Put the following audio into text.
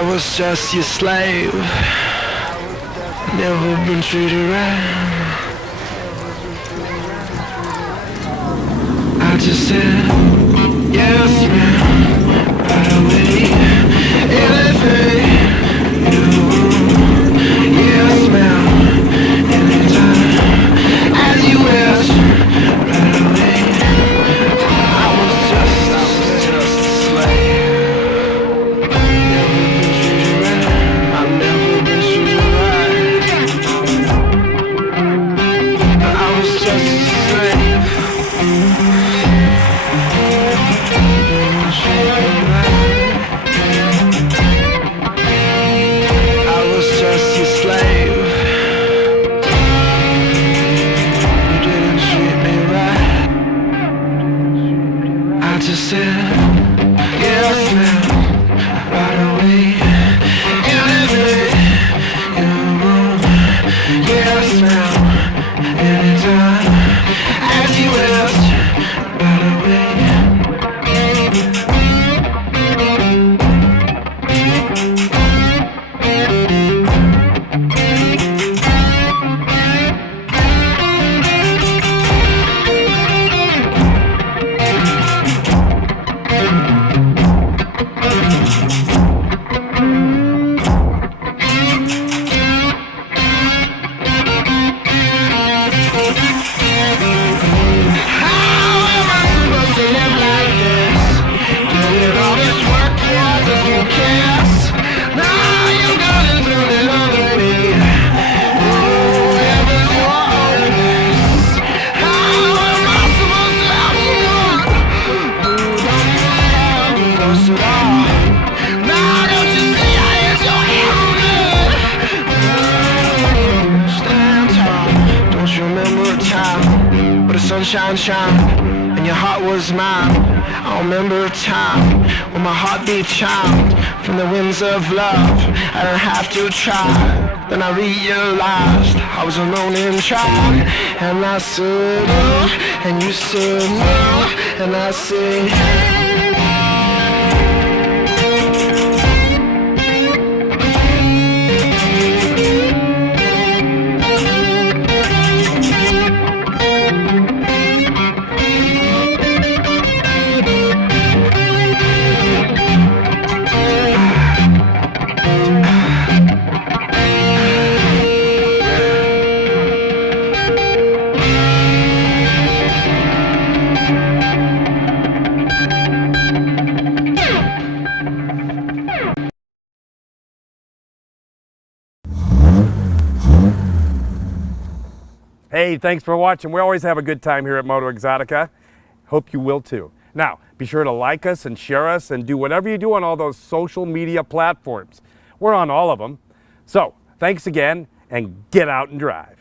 I was just your slave, never been treated right. I just said, yes ma'am, right away, anything you want. Yes ma'am, anytime, as you wish, right away. I was just a slave, never been treated right. I've never been treated right. I was just a slave. I was just your slave. You didn't treat me right. I just said, yes ma'am, right away. Anything you want. Yes ma'am, anytime, as you wish, right away. Sunshine shine, and your heart was mine. I remember a time when my heartbeat chimed from the winds of love. I didn't have to try. Then I realized I was alone in trying. And I said, oh, and you said no, and I said, Hey, thanks for watching. We always have a good time here at Moto Exotica. Hope you will too. Now, be sure to like us and share us and do whatever you do on all those social media platforms. We're on all of them. So, thanks again and get out and drive.